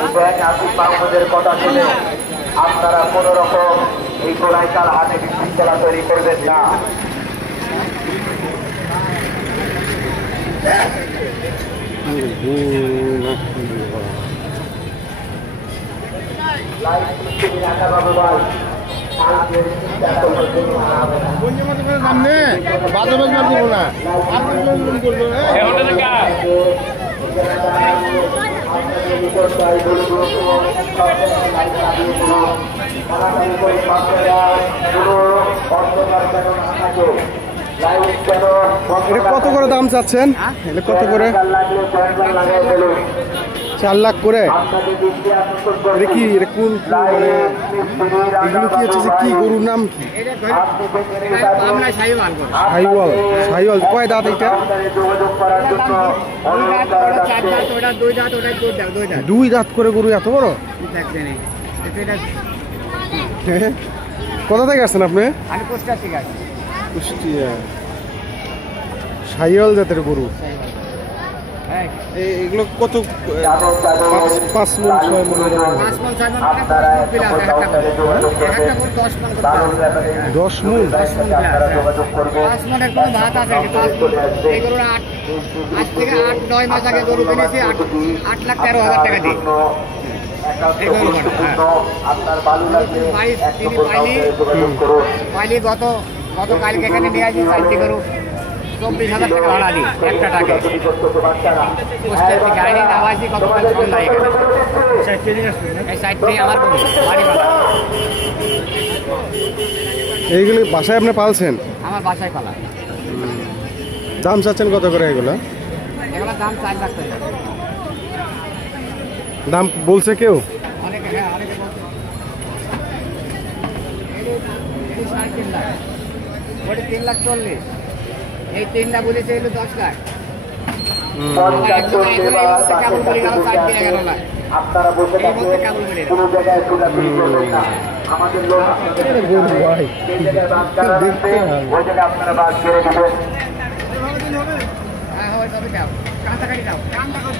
এই ব্যাংক আসিফ মাহমুদের কথা শুনে আপনারা কোন রকম এই গোলাইকাল হাটে বিশৃঙ্খলা তৈরি করবেন না। কত করে দাম চাচ্ছেন? কত করে? 4 লাখ করে। এটা কি কোন মানে এগুলো কি হচ্ছে, কি গরুর নাম কি? শাহিওয়াল। কয় দাঁত এটা? 2 দাঁত করে গরু, এত বড়? কোথা থেকে আসছেন আপনি? কুষ্টিয়া। শাহিওয়াল জাতের গরু। এগুলো কত? 5 মণ 6 মণ? 10 মণ। আজ থেকে 8-9 মাস আগে গরু কিনেছি 8,13,000 টাকা দিয়ে। পাইলি গত কালকে এখানে নিয়ে আসি 4টি গরু 24,000 টাকা ভাড়া দিই একটা টাকা। গাড়ি নামাইছি কত সন্ধ্যা এখানে। এই 4টি আমার গরু বাড়ি ভাড়া। এইগুলো বাসায় আপনি পালছেন? আমার বাসায় পালা। দাম চাচ্ছেন কত করে এগুলো? এগুলো দাম 4 লাখ টাকা। দাম বলছে কেউ? অনেকে, হ্যাঁ অনেকে বলছে। 3.5 লাখ, ওটা 3,40,000। এই 3 লাখ বলেছে এলো 10 লাখ। আপনারা বসে থাকবেন, কোনো জায়গায় খোঁজাখুঁজি করবেন না। আমাদের লোক যে জায়গায় বাস দাঁড়াচ্ছে ওই জায়গায় আপনারা বাস ছেড়ে দেবেন।